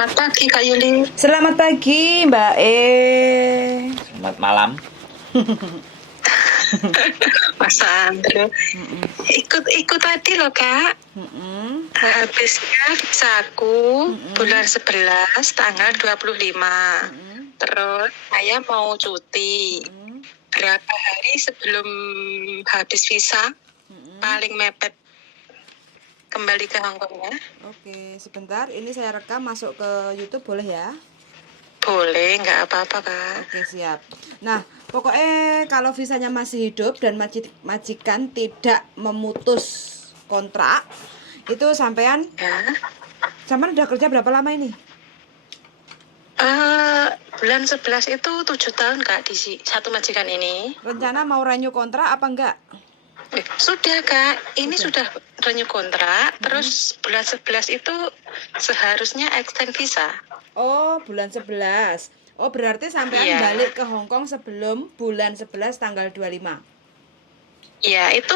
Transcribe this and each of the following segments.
Selamat pagi Kak Yuli. Selamat pagi Mbak Selamat malam. Mas Andrew. Ikut tadi loh Kak. Mm-mm. Habisnya visaku bulan 11 tanggal 25. Terus saya mau cuti. Berapa hari sebelum habis visa paling mepet kembali ke Hongkong ya? Oke, sebentar. Ini saya rekam masuk ke YouTube, boleh ya? Boleh, nggak apa-apa Kak. Oke, siap. Nah, pokoknya kalau visanya masih hidup dan majikan tidak memutus kontrak, itu sampean Ya. udah kerja berapa lama ini? Bulan 11 itu 7 tahun Kak di satu majikan ini. Rencana mau renew kontrak apa enggak? Sudah Kak, ini sudah renew kontrak, terus bulan 11 itu seharusnya extend visa. Oh, bulan 11. Oh, berarti sampean Iya. balik ke Hong Kong sebelum bulan 11 tanggal 25. Ya, itu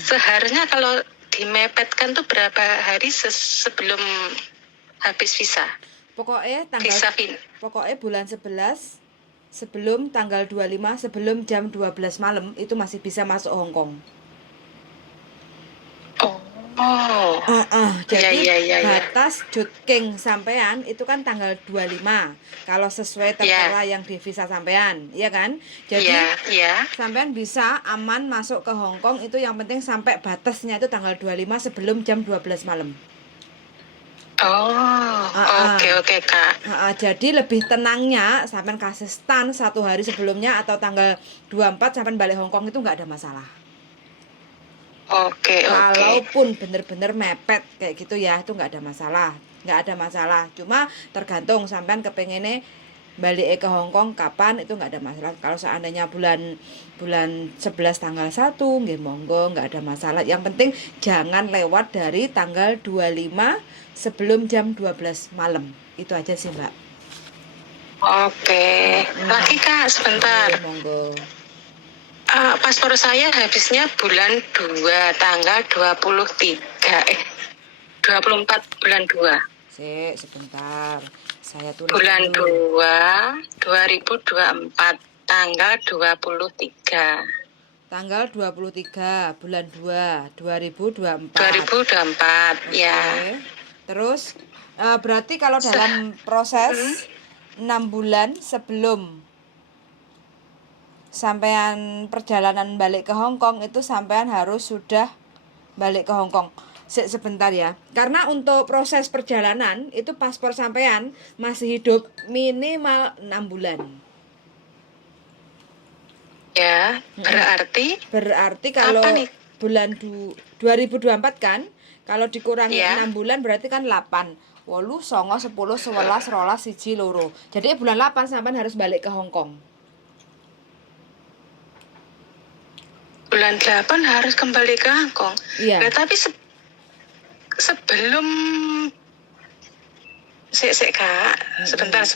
seharusnya kalau dimepetkan tuh berapa hari sebelum habis visa. Pokoknya Visa bulan 11 sebelum tanggal 25, sebelum jam 12 malam itu masih bisa masuk Hong Kong. Oh. Jadi Ya. batas juting sampean itu kan tanggal 25. Kalau sesuai tertera yang di visa sampean, iya kan? Jadi Ya. sampean bisa aman masuk ke Hong Kong itu yang penting sampai batasnya itu tanggal 25 sebelum jam 12 malam. Oke Kak. Jadi lebih tenangnya sampean kasih stand 1 hari sebelumnya atau tanggal 24 sampean balik Hong Kong itu nggak ada masalah. Oke. Kalaupun bener-bener mepet kayak gitu ya, itu nggak ada masalah. Cuma tergantung sampean kepengennya balik ke Hong Kong kapan, itu nggak ada masalah. Kalau seandainya bulan 11 tanggal 1 nggih monggo, nggak ada masalah. Yang penting jangan lewat dari tanggal 25 sebelum jam 12 malam. Itu aja sih Mbak. Oke. Lagi Kak, sebentar. Monggo. Paspor saya habisnya bulan 2 tanggal 24 bulan 2. Sebentar. Saya tulis Bulan dulu. 2 2024 tanggal 23. Tanggal 23 bulan 2 2024. 2024 ya. Terus berarti kalau dalam proses 6 bulan sebelum sampean perjalanan balik ke Hong Kong itu sampean harus sudah balik ke Hong Kong. Sebentar ya. Karena untuk proses perjalanan itu paspor sampean masih hidup minimal 6 bulan. Ya, berarti kalau kapan nih? Bulan 2024 kan, kalau dikurangi 6 bulan berarti kan 8. 8, 9, 10, 11, 12, 1, 2. Jadi bulan 8 sampean harus balik ke Hong Kong. Bulan 8 harus kembali ke Hong Kong. Iya. Nah, tapi sebelum Kak, sebentar.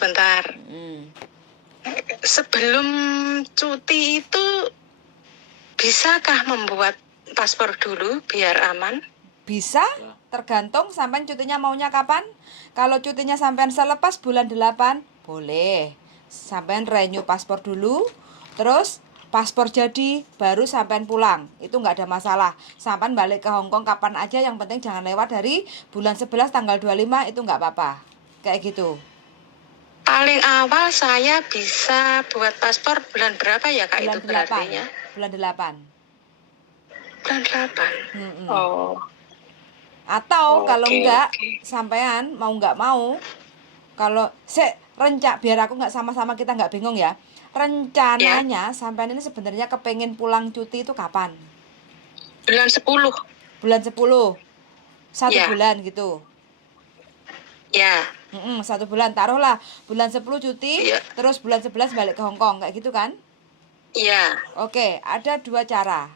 Sebelum cuti itu bisakah membuat paspor dulu biar aman? Bisa, tergantung sampean cutinya maunya kapan. Kalau cutinya sampean selepas bulan 8, boleh. Sampean renew paspor dulu, terus paspor jadi baru sampean pulang. Itu nggak ada masalah. Sampean balik ke Hong Kong kapan aja, yang penting jangan lewat dari bulan 11 tanggal 25, itu nggak apa-apa. Kayak gitu. Paling awal saya bisa buat paspor bulan berapa ya Kak? Bulan itu berartinya? Bulan 8. Bulan 8. Oh. Atau kalau enggak, sampean mau nggak mau, kalau biar aku nggak sama-sama kita nggak bingung ya. Rencananya sampean ini sebenarnya kepengen pulang cuti itu kapan? Bulan 10. Bulan 10. 1 bulan gitu. Ya. 1 bulan, taruhlah bulan 10 cuti, terus bulan 11 balik ke Hong Kong, kayak gitu kan? Iya. Oke, ada dua cara.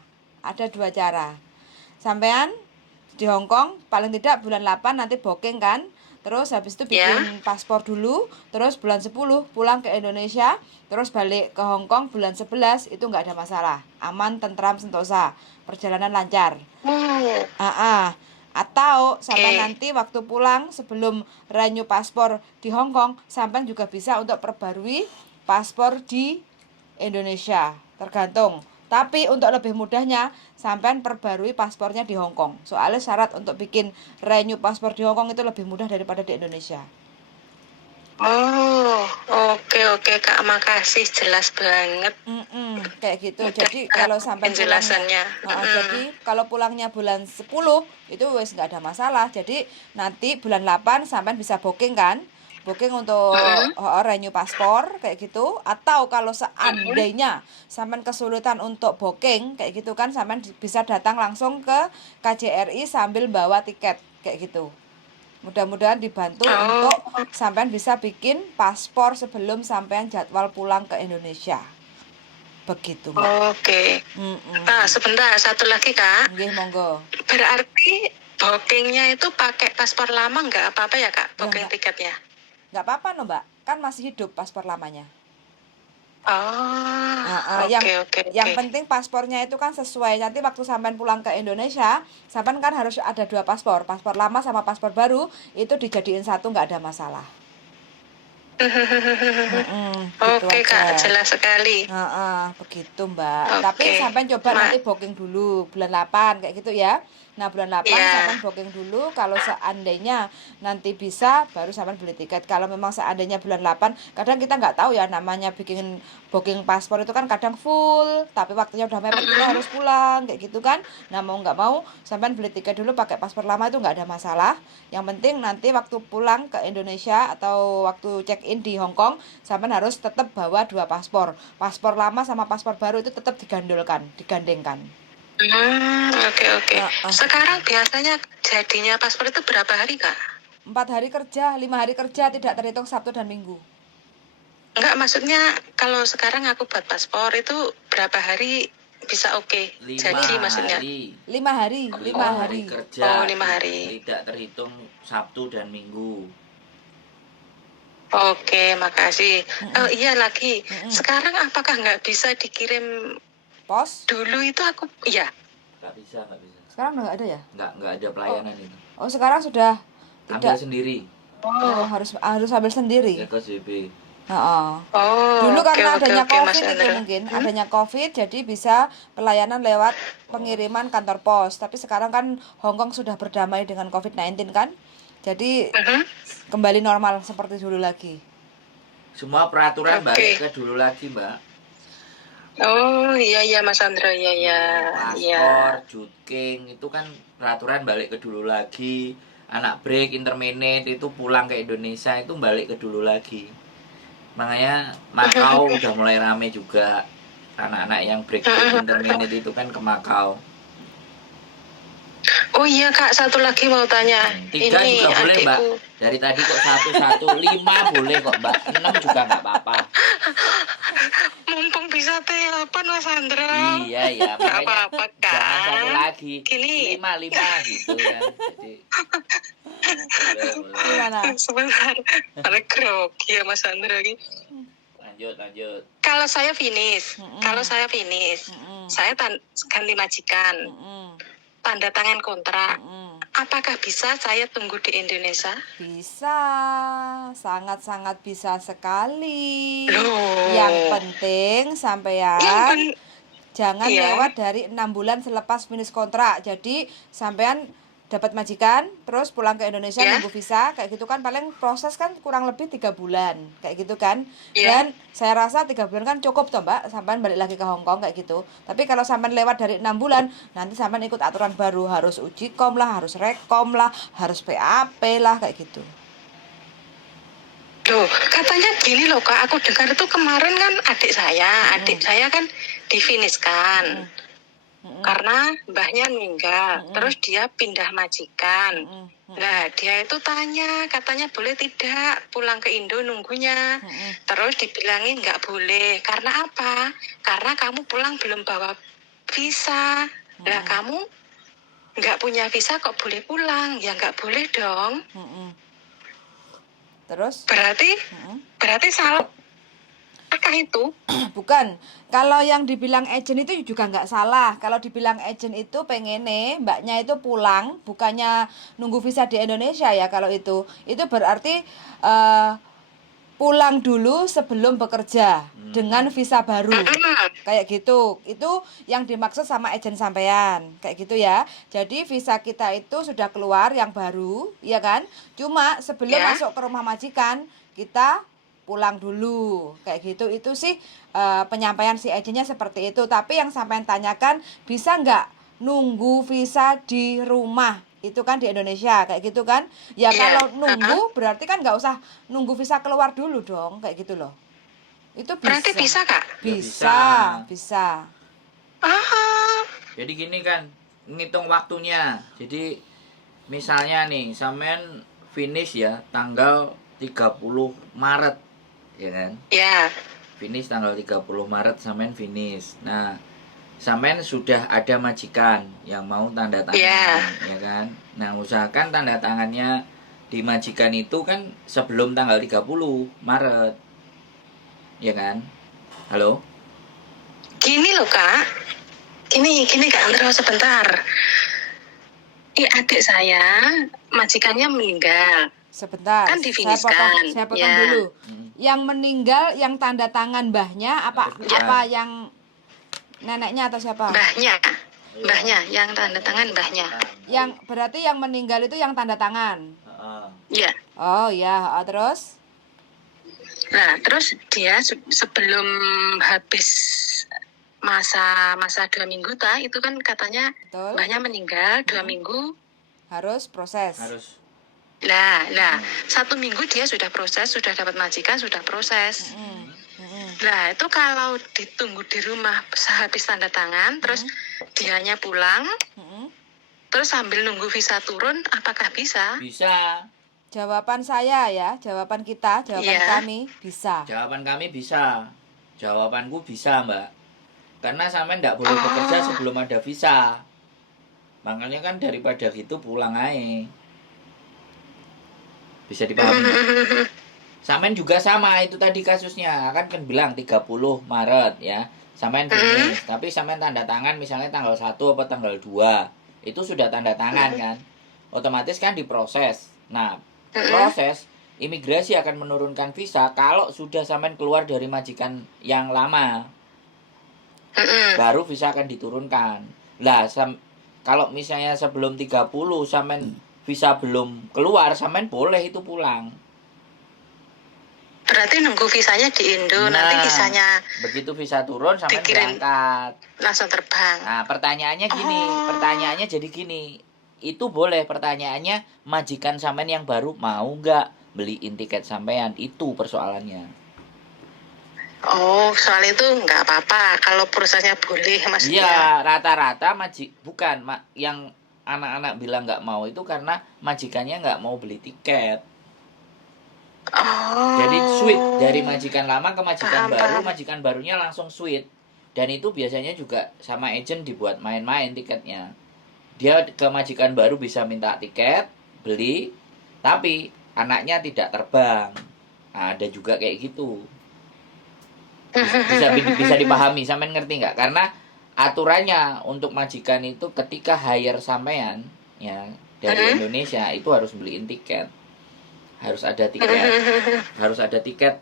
Sampean di Hong Kong paling tidak bulan 8 nanti booking kan? Terus habis itu bikin paspor dulu, terus bulan 10 pulang ke Indonesia, terus balik ke Hong Kong bulan 11, itu nggak ada masalah. Aman, tentram, sentosa, perjalanan lancar. Atau sampai Oke. nanti waktu pulang sebelum renew paspor di Hong Kong, sampai juga bisa untuk perbarui paspor di Indonesia, tergantung. Tapi untuk lebih mudahnya, sampai perbarui paspornya di Hong Kong. Soalnya syarat untuk bikin renew paspor di Hong Kong itu lebih mudah daripada di Indonesia. Oh, oke Kak, makasih jelas banget. Kayak gitu. Mudah Jadi banget kalau sampai pulangnya, penjelasannya. jadi kalau pulangnya bulan 10 itu wes nggak ada masalah. Jadi nanti bulan 8 sampai bisa booking kan? Booking untuk Mm-mm. renew paspor kayak gitu. Atau kalau Mm-mm. seandainya sampai kesulitan untuk booking kayak gitu kan, sampai bisa datang langsung ke KJRI sambil bawa tiket kayak gitu. Mudah-mudahan dibantu Oh, untuk sampean bisa bikin paspor sebelum sampean jadwal pulang ke Indonesia. Begitu, Mbak. oke. Mm-mm. Sebentar, satu lagi Kak. Nggih, monggo. Berarti bookingnya itu pakai paspor lama nggak apa-apa ya Kak? Ya Booking tiketnya? nggak apa-apa no, Mbak. Kan masih hidup paspor lamanya. Oh, Yang oke. penting paspornya itu kan sesuai. Nanti waktu sampean pulang ke Indonesia, sampean kan harus ada 2 paspor. Paspor lama sama paspor baru itu dijadiin satu, nggak ada masalah. Gitu Oke Kak, aja. jelas sekali. Begitu Mbak. Tapi Oke. sampai coba nanti booking dulu bulan 8 kayak gitu ya. Nah, bulan 8 Ya. sampai booking dulu, kalau seandainya nanti bisa baru sampai beli tiket. Kalau memang seandainya bulan 8, kadang kita nggak tahu ya, namanya bikin booking paspor itu kan kadang full, tapi waktunya udah mepet kita harus pulang kayak gitu kan. Nah, mau nggak mau sampai beli tiket dulu pakai paspor lama itu nggak ada masalah. Yang penting nanti waktu pulang ke Indonesia atau waktu check in di Hong Kong, sampai harus tetap bawa 2 paspor. Paspor lama sama paspor baru itu tetap digandengkan. Oke. Sekarang biasanya jadinya paspor itu berapa hari Kak? 4 hari kerja, 5 hari kerja, tidak terhitung Sabtu dan Minggu. Enggak, maksudnya kalau sekarang aku buat paspor itu berapa hari bisa oke? 5 Jadi maksudnya hari. 5 hari, 5 hari. Kerja. 5 hari. Tidak terhitung Sabtu dan Minggu. Oke, makasih. Oh iya lagi. Sekarang apakah nggak bisa dikirim Pos? dulu itu aku? Iya. Nggak bisa. Sekarang udah nggak ada ya? Nggak ada pelayanan itu. Oh, sekarang sudah Ambil tidak. sendiri. Oh, harus ambil sendiri. Ya ke JB. Heeh. Oh, Dulu karena adanya oke, Mas COVID itu Andra. mungkin, adanya COVID jadi bisa pelayanan lewat pengiriman kantor pos. Tapi sekarang kan Hong Kong sudah berdamai dengan COVID-19 kan. Jadi kembali normal seperti dulu lagi. Semua peraturan Oke. balik ke dulu lagi, Mbak. Oh iya Mas Andra, iya. Paspor, jutking itu kan peraturan balik ke dulu lagi. Anak break, intermediate itu pulang ke Indonesia itu balik ke dulu lagi. Makanya Macau udah mulai rame juga. Anak-anak yang break intermediate itu kan ke Macau. Oh iya Kak, satu lagi mau tanya. 3 Ini juga boleh, Mbak. adikku. Dari tadi kok 5 boleh kok, Mbak. 6 juga nggak apa-apa. Mumpung bisa telepon Mas Andra. Iya, Nggak makanya apa-apa jangan kan. satu lagi. Gini. 5 gitu ya. Jadi boleh. Gimana? Sebentar. Ada grogi ya Mas Andra ini. Lanjut. Kalau saya finish, saya ganti majikan, tanda tangan kontrak. Apakah bisa saya tunggu di Indonesia? Bisa, sangat-sangat bisa sekali. Loh. Yang penting sampean jangan Iya. lewat dari 6 bulan selepas finish kontrak. Jadi sampean dapat majikan, terus pulang ke Indonesia Ya. nunggu visa, kayak gitu kan paling proses kan kurang lebih 3 bulan, kayak gitu kan. Ya. Dan saya rasa 3 bulan kan cukup toh Mbak, sampean balik lagi ke Hong Kong kayak gitu. Tapi kalau sampean lewat dari 6 bulan, nanti sampean ikut aturan baru, harus uji kom lah, harus rekom lah, harus PAP lah, kayak gitu. Loh, katanya gini loh Kak, aku dengar itu kemarin kan adik saya kan difiniskan. Karena mbahnya meninggal, terus dia pindah majikan. Nah, dia itu katanya boleh tidak pulang ke Indo nunggunya. Terus dibilangin nggak boleh. Karena apa? Karena kamu pulang belum bawa visa. Lah kamu nggak punya visa kok boleh pulang? Ya nggak boleh dong. Terus? Berarti salah salahkah itu? Bukan. Kalau yang dibilang agent itu juga nggak salah. Kalau dibilang agent itu pengene mbaknya itu pulang, bukannya nunggu visa di Indonesia ya kalau itu. Itu berarti pulang dulu sebelum bekerja dengan visa baru. Kayak gitu. Itu yang dimaksud sama agent sampean. Kayak gitu ya. Jadi visa kita itu sudah keluar yang baru, ya kan? Cuma sebelum Ya. masuk ke rumah majikan, kita pulang dulu kayak gitu. Itu sih penyampaian si agennya seperti itu. Tapi yang sampean tanyakan, bisa nggak nunggu visa di rumah, itu kan di Indonesia kayak gitu kan ya. Iya. Kalau nunggu berarti kan nggak usah nunggu visa keluar dulu dong kayak gitu loh. Itu bisa. Berarti bisa, Kak? Ya, Bisa. Jadi gini kan, ngitung waktunya. Jadi misalnya nih, sampean finish ya tanggal 30 Maret, ya kan? Ya. Finish tanggal 30 Maret sampean finish. Nah, sampean sudah ada majikan yang mau tanda tangan, ya kan? Nah, usahakan tanda tangannya di majikan itu kan sebelum tanggal 30 Maret. Ya kan? Halo? Gini loh, Kak. Gini Kak Andro, sebentar. Adik saya majikannya meninggal. Sebentar. Kan difiniskan. Saya potong Ya. dulu. Yang meninggal yang tanda tangan mbahnya apa Ya. apa yang neneknya atau siapa? Mbahnya, yang tanda tangan mbahnya. Yang berarti yang meninggal itu yang tanda tangan. Iya. Oh ya, terus? Nah, terus dia sebelum habis masa 2 minggu itu kan katanya Betul. mbahnya meninggal 2 minggu. Harus proses. Harus. Nah, 1 minggu dia sudah proses, sudah dapat majikan, sudah proses. Nah, itu kalau ditunggu di rumah sehabis tanda tangan, terus dianya pulang, terus sambil nunggu visa turun, apakah bisa? Bisa. Jawaban saya ya, jawaban kita, jawaban Iya. kami bisa. Jawaban kami bisa. Jawabanku bisa, Mbak. Karena sampean enggak boleh bekerja sebelum ada visa. Makanya kan daripada gitu pulang aja. Bisa dipahami. Sampean juga sama itu tadi kasusnya, kan bilang 30 Maret ya. Sampean finish, tapi sampean tanda tangan misalnya tanggal 1 atau tanggal 2. Itu sudah tanda tangan kan. Otomatis kan diproses. Nah, proses imigrasi akan menurunkan visa kalau sudah sampean keluar dari majikan yang lama. Baru visa akan diturunkan. Lah, kalau misalnya sebelum 30 sampean visa belum keluar, sampean boleh itu pulang. Berarti nunggu visanya di Indo, nanti visanya begitu visa turun sampean berangkat. Langsung terbang. Nah, pertanyaannya jadi gini. Itu boleh pertanyaannya, majikan sampean yang baru mau nggak beliin tiket sampean? Itu persoalannya. Oh, soal itu nggak apa-apa. Kalau prosesnya boleh, maksudnya. Iya, rata-rata yang anak-anak bilang nggak mau itu karena majikannya nggak mau beli tiket. Oh. Jadi switch dari majikan lama ke majikan baru, paham. majikan barunya langsung switch. Dan itu biasanya juga sama agent dibuat main-main tiketnya. Dia ke majikan baru bisa minta tiket, beli, tapi anaknya tidak terbang. Nah, ada juga kayak gitu. Bisa dipahami, sampean ngerti nggak? Karena aturannya untuk majikan itu ketika hire sampean ya dari Indonesia itu harus beliin tiket. Harus ada tiket.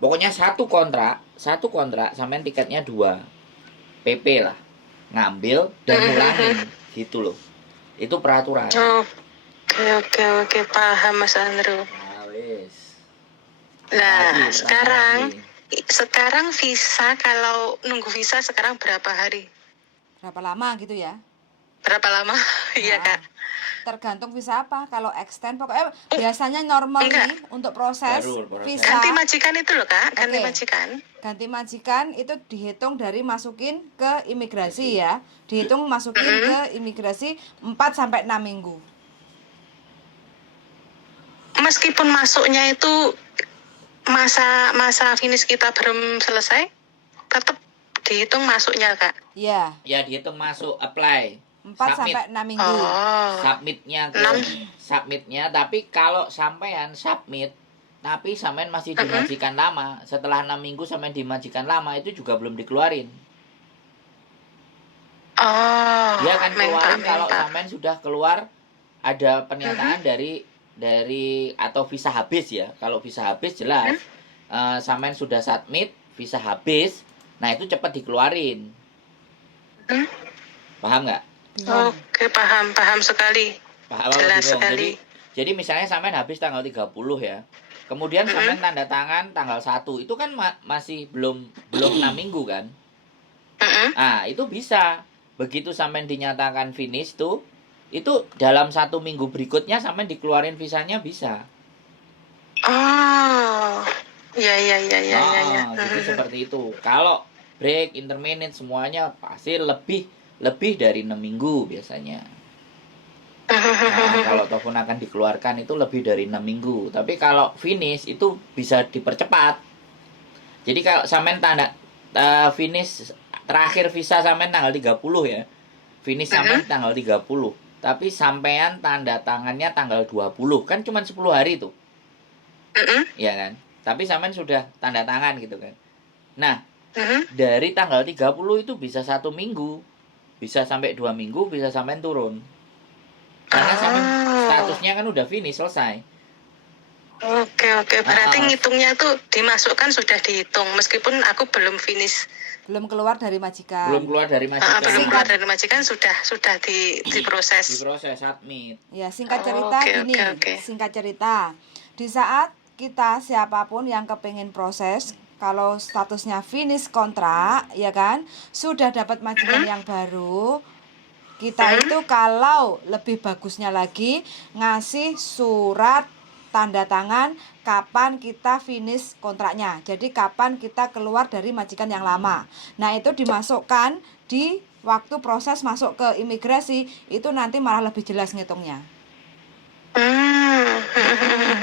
Pokoknya satu kontrak sampean tiketnya 2. PP lah. Ngambil dan pulangin gitu loh. Itu peraturan. Oke, paham Mas Andrew. Nah, wis. Nah, sekarang visa, kalau nunggu visa sekarang berapa hari? Berapa lama gitu ya? Berapa lama? Iya, Kak. Tergantung visa apa. Kalau extend pokoknya biasanya normal nih untuk proses visa. Ganti majikan itu loh, Kak. Ganti Oke. majikan. Ganti majikan itu dihitung dari masukin ke imigrasi ya. Dihitung masukin ke imigrasi 4 sampai 6 minggu. Meskipun masuknya itu masa finish kita belum selesai, tetap dihitung masuknya, Kak. Iya. Ya dihitung masuk apply. 4 sampai 6 minggu. Oh. Submitnya tapi kalau sampean submit tapi sampean masih di majikan lama. Setelah 6 minggu sampean di majikan lama itu juga belum dikeluarin. Oh, Dia akan keluarin minta. kalau sampean sudah keluar ada pernyataan dari atau visa habis ya. Kalau visa habis jelas sampean sudah submit visa habis, nah itu cepat dikeluarin. Paham nggak? Oke, paham sekali. Paham Jelas bingung? sekali. Jadi misalnya sampean habis tanggal 30 ya. Kemudian sampean tanda tangan tanggal 1. Itu kan masih belum 6 minggu kan? Ah, itu bisa. Begitu sampean dinyatakan finish tuh, itu dalam 1 minggu berikutnya sampean dikeluarin visanya bisa. Oh, ya. Jadi seperti itu. Kalau break, intermittent semuanya pasti lebih dari 6 minggu biasanya. Nah, kalau telepon akan dikeluarkan itu lebih dari 6 minggu. Tapi kalau finish itu bisa dipercepat. Jadi kalau sampean tanda finish terakhir visa sampean tanggal 30 ya. Finish sampean tanggal 30. Tapi sampean tanda tangannya tanggal 20. Kan cuma 10 hari tuh. Iya kan? Tapi sampean sudah tanda tangan gitu kan. Nah, dari tanggal 30 itu bisa 1 minggu. Bisa sampai 2 minggu, bisa sampean turun. Karena sampean statusnya kan udah finish, selesai. Oke. Berarti ngitungnya tuh dimasukkan sudah dihitung meskipun aku belum finish. Belum keluar dari majikan. Belum keluar dari majikan sudah diproses. Diproses, submit. Ya, singkat cerita gini. Singkat cerita, di saat kita siapapun yang kepingin proses, kalau statusnya finish kontrak, ya kan, sudah dapat majikan yang baru, kita itu kalau lebih bagusnya lagi ngasih surat tanda tangan kapan kita finish kontraknya. Jadi kapan kita keluar dari majikan yang lama. Nah, itu dimasukkan di waktu proses masuk ke imigrasi, itu nanti malah lebih jelas ngitungnya.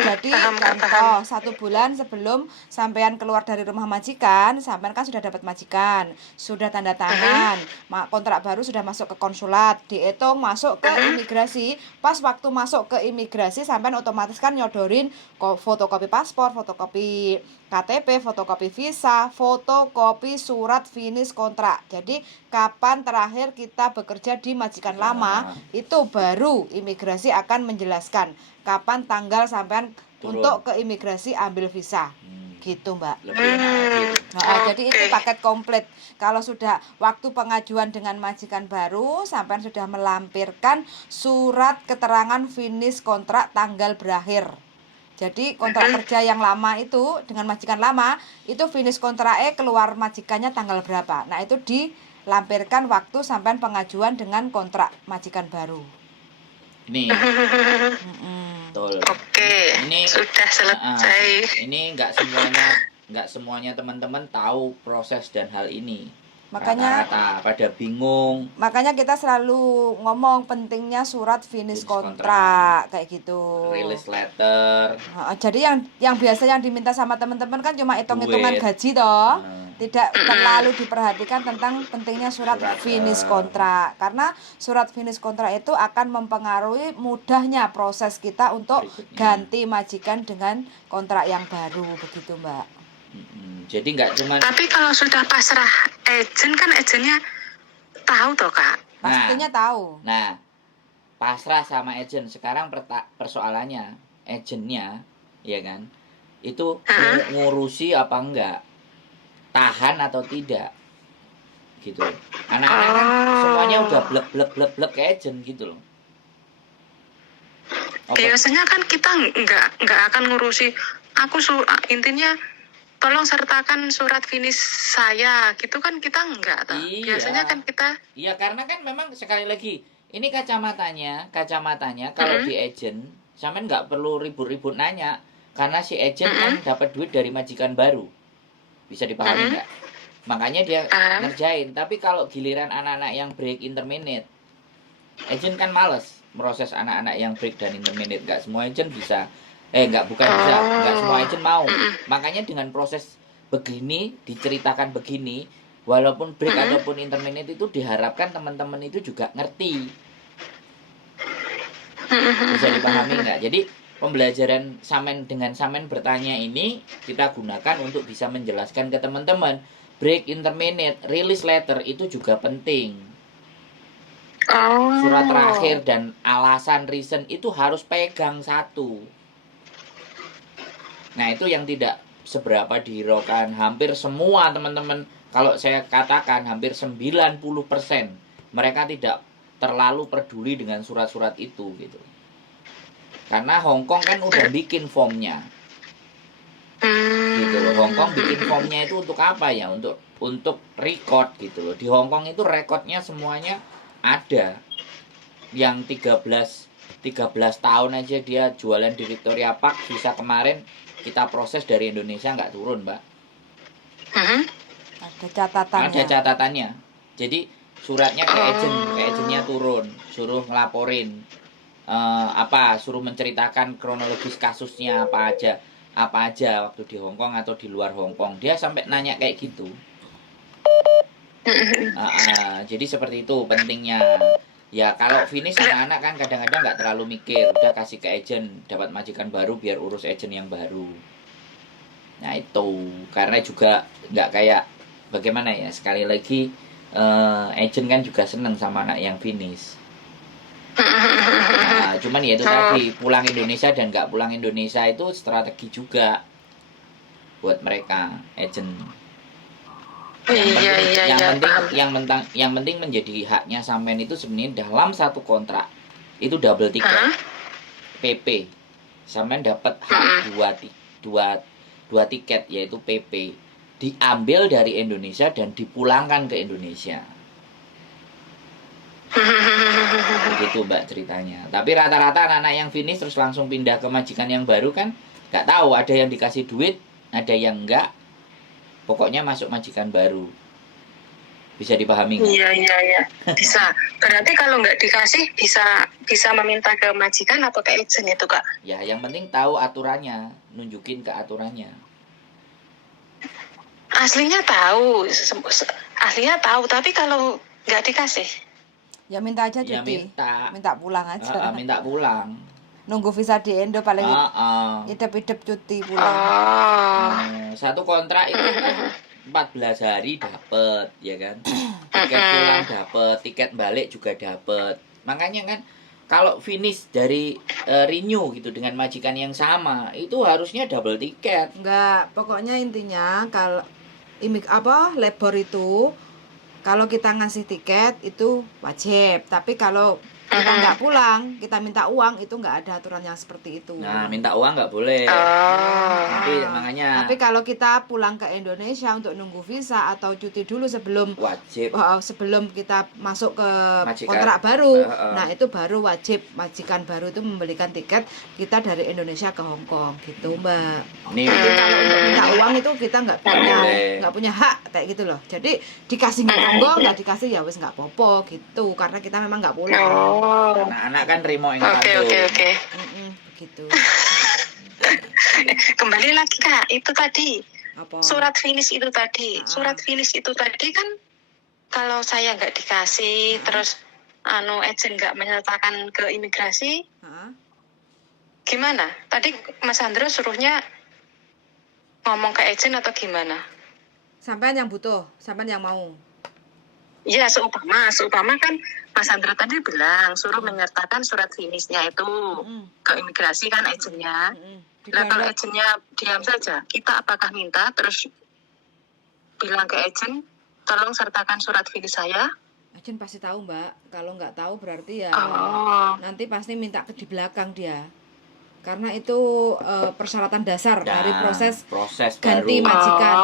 Jadi contoh 1 bulan sebelum sampean keluar dari rumah majikan, sampean kan sudah dapat majikan, sudah tanda tangan, kontrak baru sudah masuk ke konsulat, dihitung masuk ke imigrasi. Pas waktu masuk ke imigrasi, sampean otomatis kan nyodorin fotokopi paspor, fotokopi KTP, fotokopi visa, fotokopi surat finish kontrak. Jadi kapan terakhir kita bekerja di majikan lama, itu baru imigrasi akan menjelaskan kapan tanggal sampean untuk ke imigrasi ambil visa. Gitu, Mbak. Jadi itu paket komplit. Kalau sudah waktu pengajuan dengan majikan baru, sampean sudah melampirkan surat keterangan finish kontrak tanggal berakhir. Jadi kontrak kerja yang lama itu dengan majikan lama, itu finish kontraknya keluar majikannya tanggal berapa. Nah, itu dilampirkan waktu sampean pengajuan dengan kontrak majikan baru. Nih. Betul. Oke. Ini sudah selesai. Ini enggak semuanya teman-teman tahu proses dan hal ini. Makanya rata-rata pada bingung. Makanya kita selalu ngomong pentingnya surat finish kontrak kayak gitu. Release letter. Jadi yang biasa yang diminta sama teman-teman kan cuma hitung-hitungan gaji toh. Tidak terlalu diperhatikan tentang pentingnya surat finish kontrak. Karena surat finish kontrak itu akan mempengaruhi mudahnya proses kita untuk ganti majikan dengan kontrak yang baru begitu, Mbak. Jadi nggak cuma. Tapi kalau sudah pasrah agent kan agentnya tahu toh, Kak. Pastinya tahu. Nah, pasrah sama agent. Sekarang persoalannya agentnya, ya kan, itu ngurusi apa enggak, tahan atau tidak, gitu. Anak-anak kan semuanya udah blek ke agent gitu loh. Biasanya kan kita nggak akan ngurusi. Intinya tolong sertakan surat finish saya, gitu kan kita enggak tahu. Iya. Biasanya kan kita. Iya, karena kan memang sekali lagi ini kacamatanya kalau di agent, sampean nggak perlu ribut-ribut nanya, karena si agent kan dapat duit dari majikan baru, bisa dipahami nggak? Makanya dia ngerjain. Tapi kalau giliran anak-anak yang break intermittent, agent kan males meroses anak-anak yang break dan intermittent. Nggak semua agent bisa. Nggak semua agent mau. Makanya dengan proses begini, diceritakan begini, walaupun break ataupun intermittent itu diharapkan teman-teman itu juga ngerti. Bisa dipahami nggak? Jadi pembelajaran Samen dengan Samen bertanya ini kita gunakan untuk bisa menjelaskan ke teman-teman. Break, interminate, release letter itu juga penting. Surat terakhir dan alasan reason itu harus pegang satu. Nah, itu yang tidak seberapa dihiraukan. Hampir semua teman-teman, kalau saya katakan hampir 90% mereka tidak terlalu peduli dengan surat-surat itu gitu. Karena Hong Kong kan udah bikin formnya. Gitu loh. Hong Kong bikin formnya itu untuk apa ya? Untuk record gitu loh. Di Hong Kong itu recordnya semuanya ada. Yang 13 tahun aja dia jualan di Victoria Park, bisa kemarin kita proses dari Indonesia nggak turun, Mbak. Ada catatannya. Ada catatannya. Jadi suratnya ke agentnya turun, suruh ngelaporin suruh menceritakan kronologis kasusnya apa aja waktu di Hong Kong atau di luar Hong Kong. Dia sampai nanya kayak gitu. Jadi seperti itu pentingnya. Ya kalau finish anak-anak kan kadang-kadang nggak terlalu mikir, udah kasih ke agent, dapat majikan baru biar urus agent yang baru. Nah itu karena juga nggak kayak bagaimana ya, sekali lagi agent kan juga seneng sama anak yang finish. Nah, cuman ya itu tadi, pulang Indonesia dan nggak pulang Indonesia itu strategi juga buat mereka agent. Yang penting menjadi haknya sampean itu sebenarnya dalam satu kontrak itu double tiket PP. Sampean dapat hak dua tiket yaitu PP, diambil dari Indonesia dan dipulangkan ke Indonesia. Begitu Mbak ceritanya. Tapi rata-rata anak-anak yang finish terus langsung pindah ke majikan yang baru kan nggak tahu, ada yang dikasih duit, ada yang enggak. Pokoknya masuk majikan baru. Bisa dipahami nggak? Iya. Bisa. Berarti kalau nggak dikasih bisa meminta ke majikan atau ke agent itu, Kak? Ya, yang penting tahu aturannya, nunjukin ke aturannya. Aslinya tahu, tapi kalau nggak dikasih? Ya minta aja cuti. Ya minta pulang aja. Minta pulang. Nunggu visa di Indo paling hidup cuti pulang. Satu kontrak itu 14 hari dapat, ya kan? Tiket pulang dapat, tiket balik juga dapat. Makanya kan kalau finish dari renew gitu dengan majikan yang sama, itu harusnya double tiket. Enggak, pokoknya intinya kalau labor itu kalau kita ngasih tiket itu wajib, tapi kalau kita nggak pulang, kita minta uang, itu nggak ada aturan yang seperti itu. Nah, minta uang nggak boleh. Makanya. Tapi kalau kita pulang ke Indonesia untuk nunggu visa atau cuti dulu sebelum kita masuk ke kontrak baru, nah itu baru wajib majikan baru itu membelikan tiket kita dari Indonesia ke Hong Kong gitu, Mbak. Jadi kalau untuk minta uang itu kita nggak punya hak kayak gitu loh. Jadi dikasih monggo, nggak dikasih ya wes nggak popo gitu, karena kita memang nggak pulang. Anak-anak kan terima yang Oke. Begitu. Kembali lagi Kak, itu tadi apa? Surat finish itu tadi kan kalau saya nggak dikasih, terus agent nggak menyertakan ke imigrasi, gimana? Tadi Mas Andro suruhnya ngomong ke agent atau gimana? Sampean yang butuh, sampean yang mau. Iya, seumpama kan Mas Andro tadi bilang suruh menyertakan surat finishnya itu ke imigrasi kan agentnya. Nah kalau agentnya diam saja, kita apakah minta terus bilang ke agent, tolong sertakan surat finish saya? Agent pasti tahu Mbak, kalau nggak tahu berarti ya nanti pasti minta di belakang dia. Karena itu persyaratan dasar dari proses ganti baru. majikan.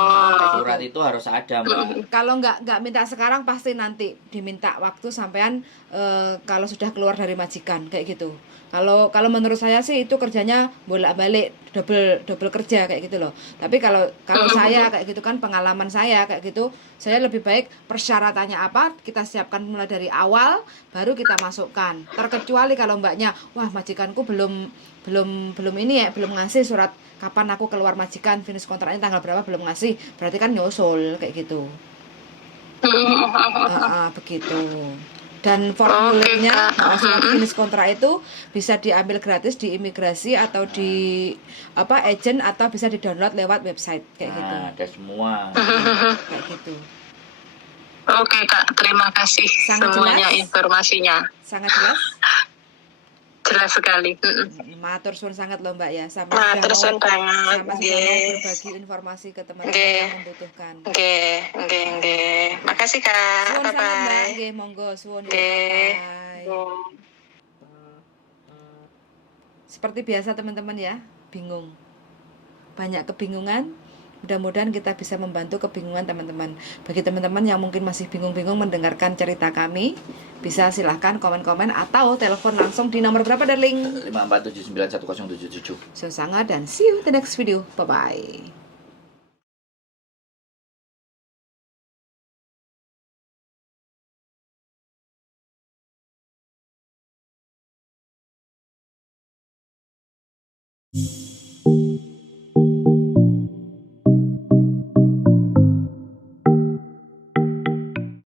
Surat itu harus ada Mbak. Kalau nggak minta sekarang pasti nanti diminta waktu sampean kalau sudah keluar dari majikan kayak gitu. Kalau menurut saya sih itu kerjanya bolak-balik double kerja kayak gitu loh. Tapi kalau saya kayak gitu kan, pengalaman saya kayak gitu, saya lebih baik persyaratannya apa kita siapkan mulai dari awal baru kita masukkan. Terkecuali kalau mbaknya wah majikanku belum ini ya, belum ngasih surat kapan aku keluar majikan, finish kontraknya tanggal berapa belum ngasih, berarti kan nyusul kayak gitu. Begitu. Dan formulirnya Kak. surat finish kontrak itu bisa diambil gratis di imigrasi atau di agent, atau bisa di-download lewat website kayak gitu. Nah, ada semua. Kayak gitu. Oke Kak, terima kasih Sangat semuanya jelas. informasinya. Sangat jelas. Jelas sekali. Matur suwun sangat loh Mbak ya. Matur suwun banget. Sama sudah mau Nggih. berbagi informasi ke teman-teman Nggih. yang membutuhkan. Nggih. Makasih Kak. Suwun sangat Mbak. Bye-bye. Nggih, monggo suwun. Nggih. Bye. Seperti biasa teman-teman ya, bingung. Banyak kebingungan. Mudah-mudahan kita bisa membantu kebingungan teman-teman. Bagi teman-teman yang mungkin masih bingung-bingung mendengarkan cerita kami, bisa silahkan komen-komen atau telepon langsung di nomor berapa darling? 547910777. So sangat, dan see you the next video. Bye-bye.